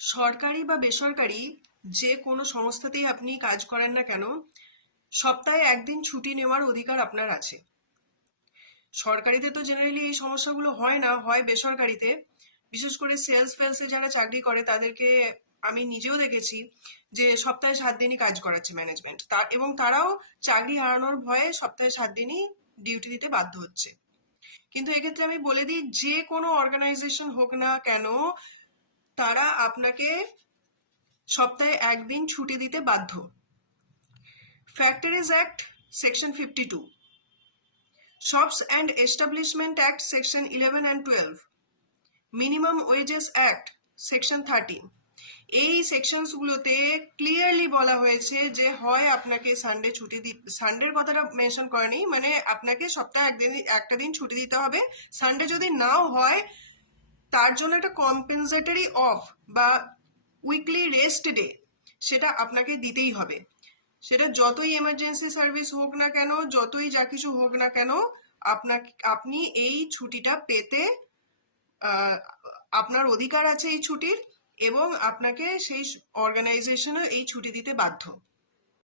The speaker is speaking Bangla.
সরকারি বা বেসরকারি যে কোনো সংস্থাতেই আপনি কাজ করেন না কেন, সপ্তাহে একদিন ছুটি নেওয়ার অধিকার আপনার আছে। সরকারিতে তো জেনারেলি এই সমস্যাগুলো হয় না, হয় বেসরকারিতে। বিশেষ করে সেলস ফেলসে যারা চাকরি করে তাদেরকে আমি নিজেও দেখেছি যে সপ্তাহে 7 দিনই কাজ করাচ্ছে ম্যানেজমেন্ট, এবং তারাও চাকরি হারানোর ভয়ে সপ্তাহে 7 দিনই ডিউটি দিতে বাধ্য হচ্ছে। কিন্তু এক্ষেত্রে আমি বলে দিই, যে কোনো অর্গানাইজেশন হোক না কেন, তারা আপনাকে সপ্তাহে একদিন ছুটি দিতে বাধ্য। Factories act section 52, shops and establishment act section 11 and 12, minimum wages act section 13। এই সেকশনসগুলোতে ক্লিয়ারলি বলা হয়েছে যে হয় আপনাকে সানডে ছুটি সানডের কথাটা মেনশন করেনি, মানে আপনাকে সপ্তাহে একটা দিন ছুটি দিতে হবে। সানডে যদি নাও হয়, তার জন্য একটা কম্পেনসেটরি অফ বা উইকলি রেস্ট ডে সেটা আপনাকে দিতেই হবে। সেটা যতই এমার্জেন্সি সার্ভিস হোক না কেন, যতই যা কিছু হোক না কেন, আপনি এই ছুটিটা পেতে আপনার অধিকার আছে এই ছুটির, এবং আপনাকে সেই অর্গানাইজেশনও এই ছুটি দিতে বাধ্য।